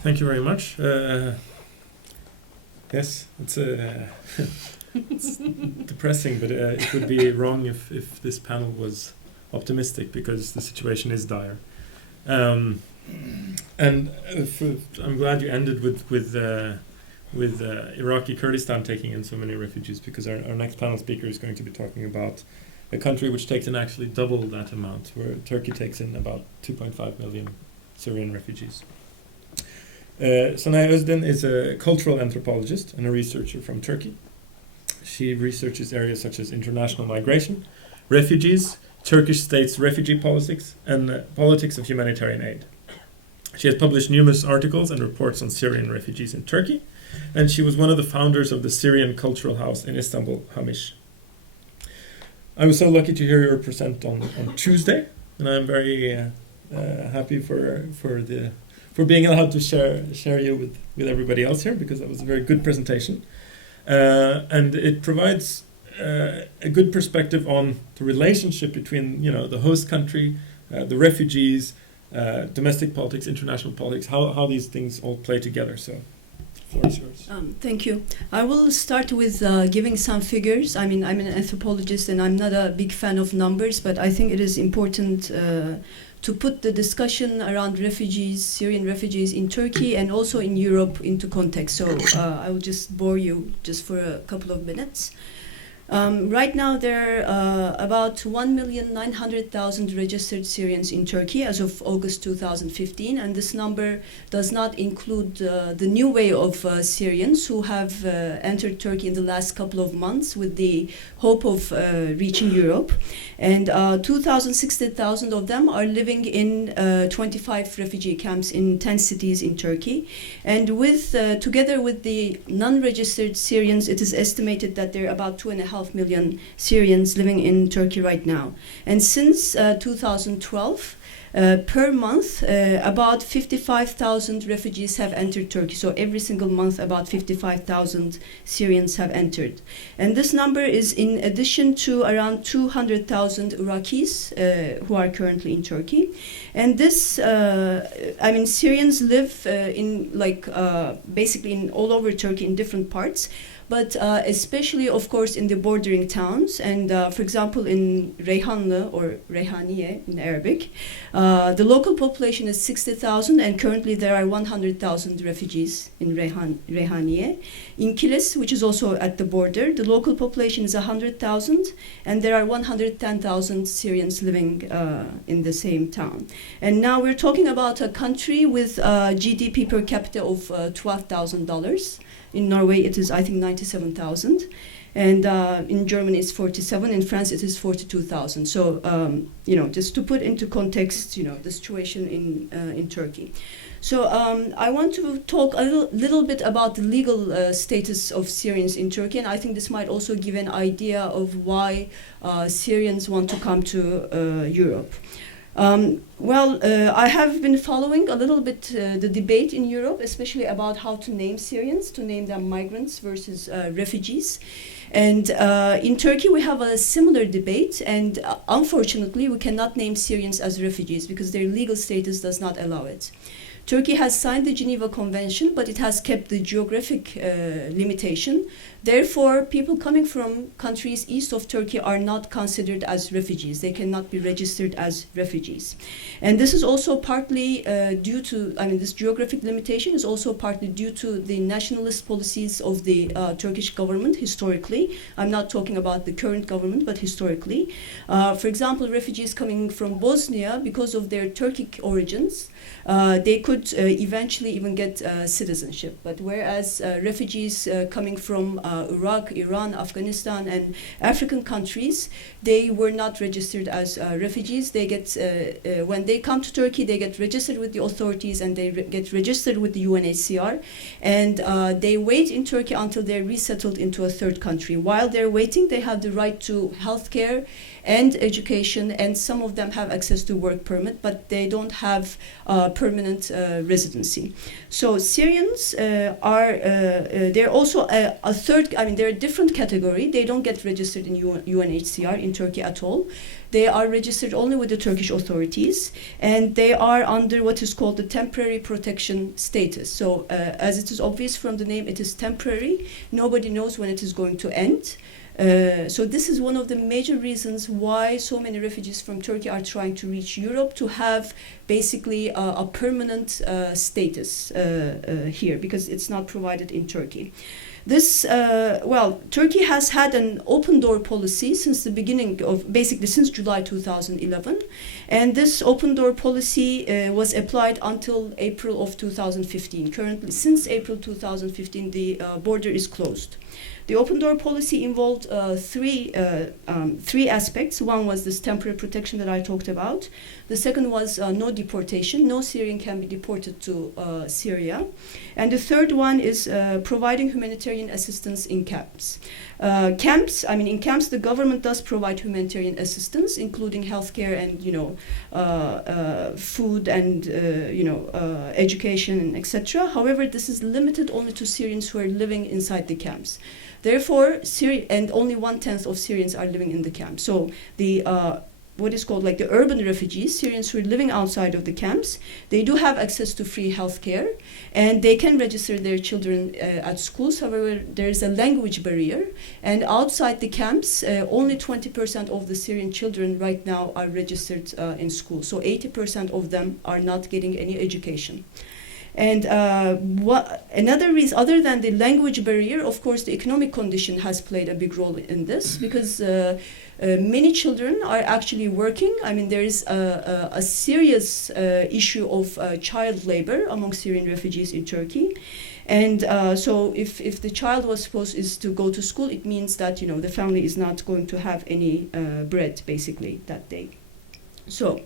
Thank you very much. Yes, it's it's depressing, but it would be wrong if this panel was optimistic, because the situation is dire. And I'm glad you ended with Iraqi Kurdistan taking in so many refugees, because our next panel speaker is going to be talking about a country which takes in actually double that amount, where Turkey takes in about 2.5 million Syrian refugees. Senay Ozden is a cultural anthropologist and a researcher from Turkey. She researches areas such as international migration, refugees, Turkish state's refugee politics, and politics of humanitarian aid. She has published numerous articles and reports on Syrian refugees in Turkey, and she was one of the founders of the Syrian Cultural House in Istanbul, Hamish. I was so lucky to hear her present on Tuesday, and I'm very happy for being allowed to share you with everybody else here, because that was a very good presentation. And it provides a good perspective on the relationship between, the host country, the refugees, domestic politics, international politics, how these things all play together. So, the floor is yours. Thank you. I will start with giving some figures. I mean, I'm an anthropologist and I'm not a big fan of numbers, but I think it is important to put the discussion around refugees, Syrian refugees in Turkey and also in Europe into context. So I will just bore you just for a couple of minutes. Right now, there are about 1,900,000 registered Syrians in Turkey as of August 2015, and this number does not include the new wave of Syrians who have entered Turkey in the last couple of months with the hope of reaching Europe. And 260,000 of them are living in 25 refugee camps in 10 cities in Turkey. And together with the non-registered Syrians, it is estimated that there are about 2.5 million Syrians living in Turkey right now. And since 2012, per month, about 55,000 refugees have entered Turkey. So every single month, about 55,000 Syrians have entered. And this number is in addition to around 200,000 Iraqis who are currently in Turkey. And this, Syrians live basically in all over Turkey in different parts. But especially, of course, in the bordering towns. And for example, in Reyhanlı, or Reyhaniye in Arabic, the local population is 60,000, and currently there are 100,000 refugees in Reyhaniye. In Kilis, which is also at the border, the local population is 100,000, and there are 110,000 Syrians living in the same town. And now we're talking about a country with GDP per capita of $12,000. In Norway, it is, I think, 97,000. And in Germany, it's 47. In France, it is 42,000. So, just to put into context, the situation in Turkey. So I want to talk a little bit about the legal status of Syrians in Turkey. And I think this might also give an idea of why Syrians want to come to Europe. I have been following a little bit the debate in Europe, especially about how to name Syrians, to name them migrants versus refugees. And in Turkey, we have a similar debate. And unfortunately, we cannot name Syrians as refugees because their legal status does not allow it. Turkey has signed the Geneva Convention, but it has kept the geographic limitation. Therefore, people coming from countries east of Turkey are not considered as refugees. They cannot be registered as refugees. And this is also partly due to, this geographic limitation is also partly due to the nationalist policies of the Turkish government historically. I'm not talking about the current government, but historically. For example, refugees coming from Bosnia, because of their Turkic origins, they could eventually even get citizenship. But whereas refugees coming from Iraq, Iran, Afghanistan, and African countries, they were not registered as refugees. They get when they come to Turkey, they get registered with the authorities and they get registered with the UNHCR, and they wait in Turkey until they're resettled into a third country. While they're waiting, they have the right to healthcare and education, and some of them have access to work permit, but they don't have permanent residency. So Syrians they're also a third, they're a different category. They don't get registered in UNHCR in Turkey at all. they are registered only with the Turkish authorities, and they are under what is called the temporary protection status. So as it is obvious from the name, it is temporary. Nobody knows when it is going to end. So this is one of the major reasons why so many refugees from Turkey are trying to reach Europe, to have basically a permanent status here, because it's not provided in Turkey. This, Turkey has had an open door policy since the beginning of, basically since July 2011. And this open door policy was applied until April of 2015. Currently, since April 2015, the border is closed. The open door policy involved three aspects. One was this temporary protection that I talked about. The second was no deportation. No Syrian can be deported to Syria. And the third one is providing humanitarian assistance in camps. In camps, the government does provide humanitarian assistance, including healthcare and, food and, education and etc. However, this is limited only to Syrians who are living inside the camps. Therefore, and only 1/10 of Syrians are living in the camp. So the what is called like the urban refugees, Syrians who are living outside of the camps, they do have access to free healthcare, and they can register their children at schools. However, there is a language barrier, and outside the camps, only 20% of the Syrian children right now are registered in school. So 80% of them are not getting any education. And another reason, other than the language barrier, of course, the economic condition has played a big role in this, because many children are actually working. I mean, there is a serious issue of child labor among Syrian refugees in Turkey. And so if the child was is to go to school, it means that, the family is not going to have any bread, basically, that day. So.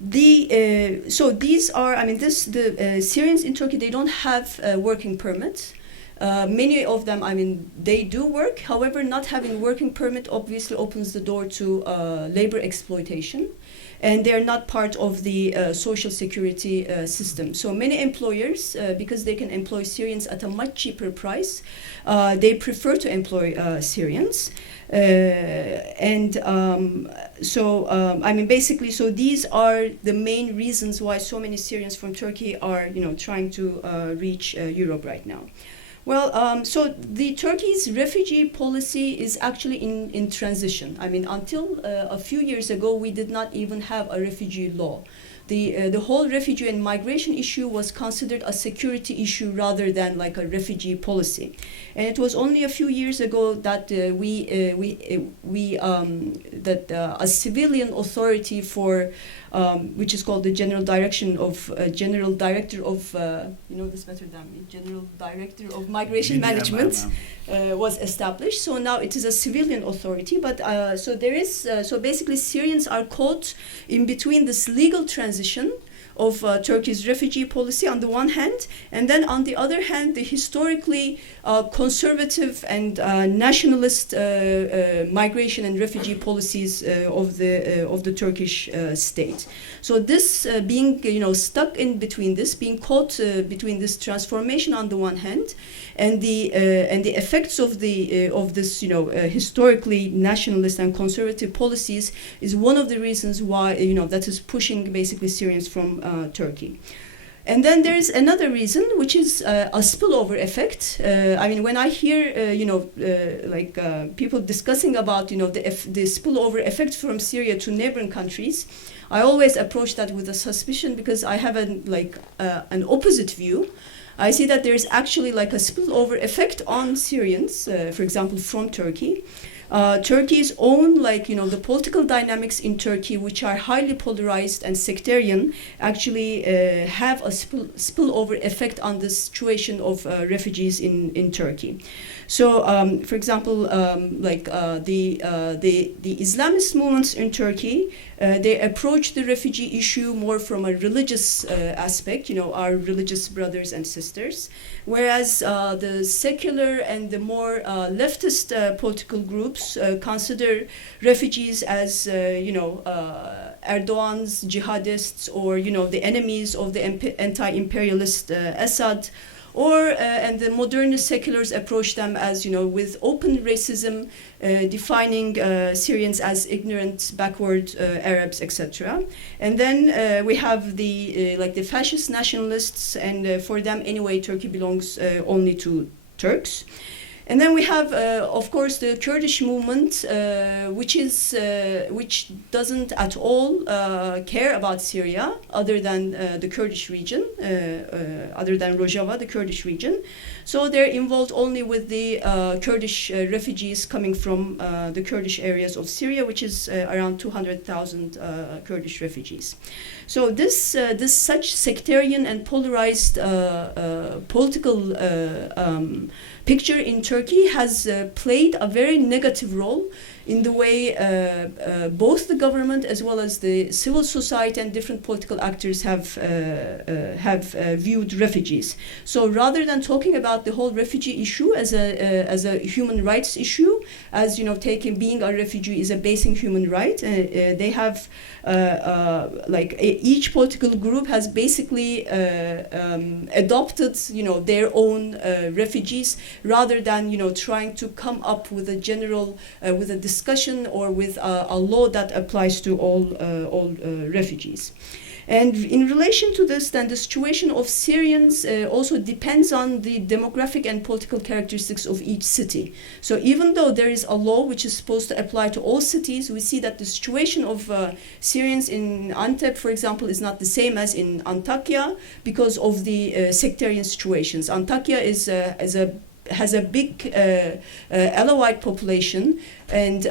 The Syrians in Turkey, they don't have working permits. Many of them, they do work. However, not having working permit obviously opens the door to labor exploitation, and they are not part of the social security system. So many employers, because they can employ Syrians at a much cheaper price, they prefer to employ Syrians. So these are the main reasons why so many Syrians from Turkey are, trying to reach Europe right now. Well, so the Turkey's refugee policy is actually in transition. Until a few years ago, we did not even have a refugee law. The whole refugee and migration issue was considered a security issue rather than like a refugee policy. And it was only a few years ago that a civilian authority for which is called the General Director of General Director of Migration Management was established. So now it is a civilian authority, but so basically Syrians are caught in between this legal transition of Turkey's refugee policy on the one hand, and then on the other hand, the historically conservative and nationalist migration and refugee policies of the Turkish state. So this being stuck in between this, being caught between this transformation on the one hand, and the effects of this historically nationalist and conservative policies is one of the reasons why that is pushing basically Syrians from Turkey. And then there is another reason, which is a spillover effect. When I hear people discussing about the spillover effect from Syria to neighboring countries, I always approach that with a suspicion, because I have an opposite view. I see that there is actually like a spillover effect on Syrians, for example, from Turkey. Turkey's own, the political dynamics in Turkey, which are highly polarized and sectarian, actually have a spillover effect on the situation of refugees in Turkey. So, for example, the Islamist movements in Turkey, they approach the refugee issue more from a religious aspect, our religious brothers and sisters, whereas the secular and the more leftist political groups consider refugees as, Erdogan's jihadists, or, the enemies of the anti-imperialist Assad, And the modernist seculars approach them as, with open racism, defining Syrians as ignorant, backward Arabs, etc. And then we have the fascist nationalists, and for them anyway, Turkey belongs only to Turks. And then we have, of course, the Kurdish movement, which doesn't at all care about Syria, other than the Kurdish region, other than Rojava, the Kurdish region. So they're involved only with the Kurdish refugees coming from the Kurdish areas of Syria, which is around 200,000 Kurdish refugees. So this such sectarian and polarized political picture in Turkey has played a very negative role in the way both the government as well as the civil society and different political actors have viewed refugees. So rather than talking about the whole refugee issue as a human rights issue, as being a refugee is a basic human right, they have each political group has basically adopted their own refugees, rather than trying to come up with a general with a discussion or with a law that applies to all refugees. And in relation to this, then the situation of Syrians also depends on the demographic and political characteristics of each city. So even though there is a law which is supposed to apply to all cities, we see that the situation of Syrians in Antep, for example, is not the same as in Antakya because of the sectarian situations. Antakya has a big Alawite population, and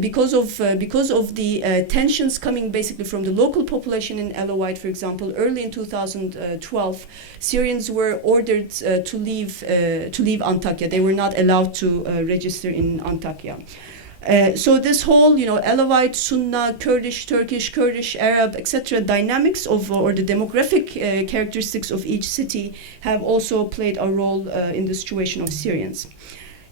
because of the tensions coming basically from the local population in Alawite, for example, early in 2012, Syrians were ordered to leave Antakya. They were not allowed to register in Antakya. So this whole, Alawite, Sunna, Kurdish, Turkish, Kurdish, Arab, etc. dynamics or the demographic characteristics of each city have also played a role in the situation of Syrians.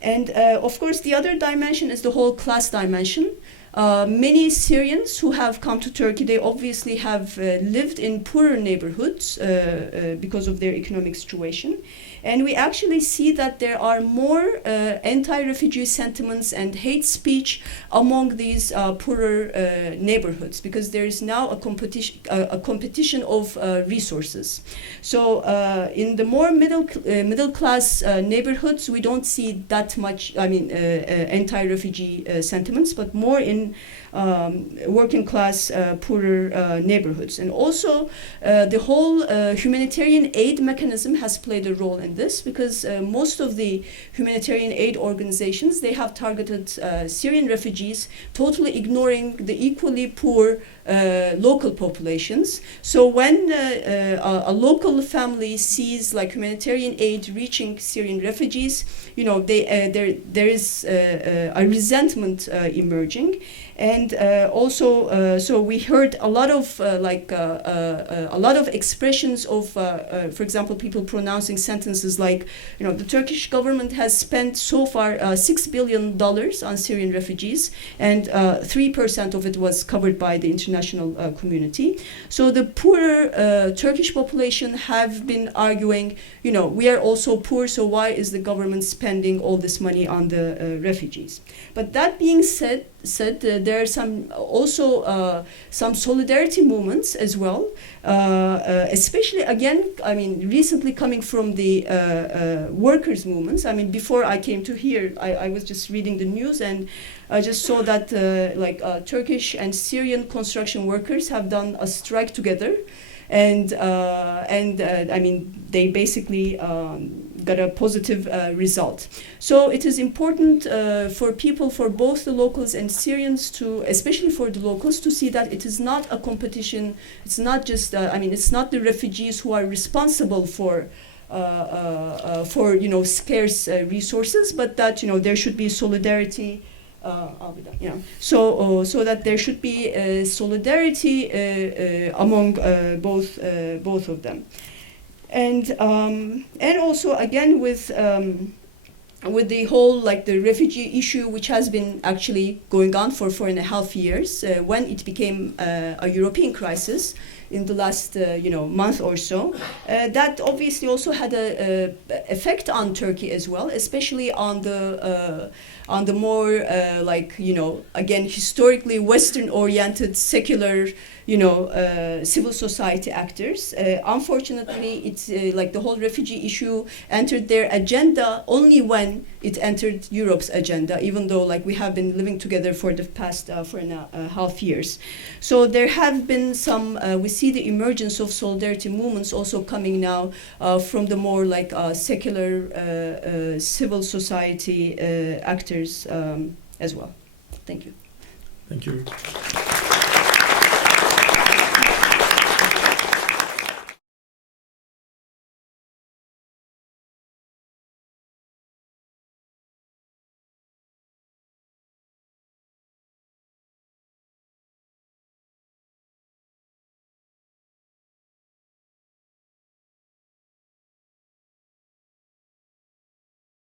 And of course, the other dimension is the whole class dimension. Many Syrians who have come to Turkey, they obviously have lived in poorer neighborhoods because of their economic situation. And we actually see that there are more anti-refugee sentiments and hate speech among these poorer neighborhoods, because there is now a competition of resources. So in the more middle class neighborhoods, we don't see that much, anti-refugee sentiments, but more in working class, poorer neighborhoods. And also the whole humanitarian aid mechanism has played a role in this, because most of the humanitarian aid organizations, they have targeted Syrian refugees, totally ignoring the equally poor local populations. So when a local family sees humanitarian aid reaching Syrian refugees, there is a resentment emerging. And also, so we heard a lot of expressions of, for example, people pronouncing sentences like, the Turkish government has spent so far $6 billion on Syrian refugees, and 3% of it was covered by the international community. So the poorer Turkish population have been arguing, we are also poor, so why is the government spending all this money on the refugees? But that being said, there are some solidarity movements as well, especially recently coming from the workers' movements. Before I came to here, I was just reading the news, and I just saw that Turkish and Syrian construction workers have done a strike together, and they basically got a positive result. So it is important for people, for both the locals and Syrians, especially for the locals, to see that it is not a competition. It's not just it's not the refugees who are responsible for scarce resources, but that there should be solidarity. So that there should be solidarity among both of them. And also again with with the whole like the refugee issue, which has been actually going on for 4.5 years, when it became a European crisis in the last month or so, that obviously also had a effect on Turkey as well, especially on the more again historically Western oriented secular civil society actors. Unfortunately, it's like the whole refugee issue entered their agenda only when it entered Europe's agenda, even though like we have been living together for the past 4.5 years. So there have been some, we see the emergence of solidarity movements also coming now from the more like secular civil society actors as well. Thank you. Thank you.